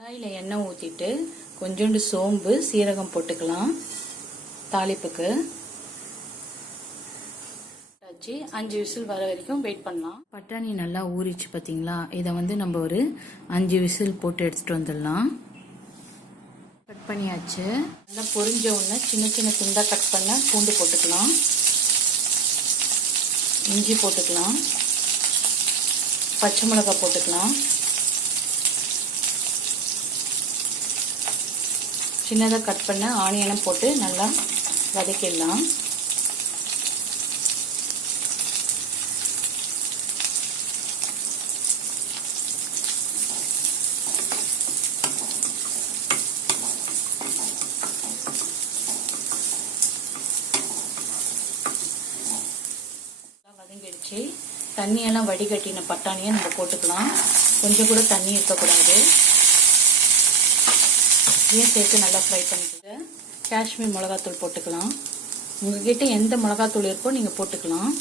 கடாயில் எண்ணெய் ஊற்றிட்டு கொஞ்சோண்டு சோம்பு சீரகம் போட்டுக்கலாம். தாளிப்புக்கு 5 விசில் வர வரைக்கும் வெயிட் பண்ணலாம். பட்டாணி நல்லா ஊறிச்சு பார்த்தீங்களா? இதை நம்ம ஒரு 5 விசில் போட்டு எடுத்துட்டு வந்துடலாம். கட் பண்ணியாச்சு. நல்லா பொரிஞ்ச உடனே சின்ன சின்ன துண்டா கட் பண்ண பூண்டு போட்டுக்கலாம். இஞ்சி போட்டுக்கலாம். பச்சை மிளகாய் போட்டுக்கலாம். சின்னதாக கட் பண்ண ஆனியனை போட்டு நல்லா வதக்கிடலாம். வதங்கிடுச்சு. தண்ணியெல்லாம் வடிகட்டின பட்டாணியை நம்ம போட்டுக்கலாம். கொஞ்சம் கூட தண்ணி இருக்கக்கூடாது. இதையும் சேர்த்து நல்லா ஃப்ரை பண்ணிக்கிட்டு காஷ்மீர் மிளகாத்தூள் போட்டுக்கலாம். உங்ககிட்ட எந்த மிளகாத்தூள் இருக்கோ நீங்கள் போட்டுக்கலாம்.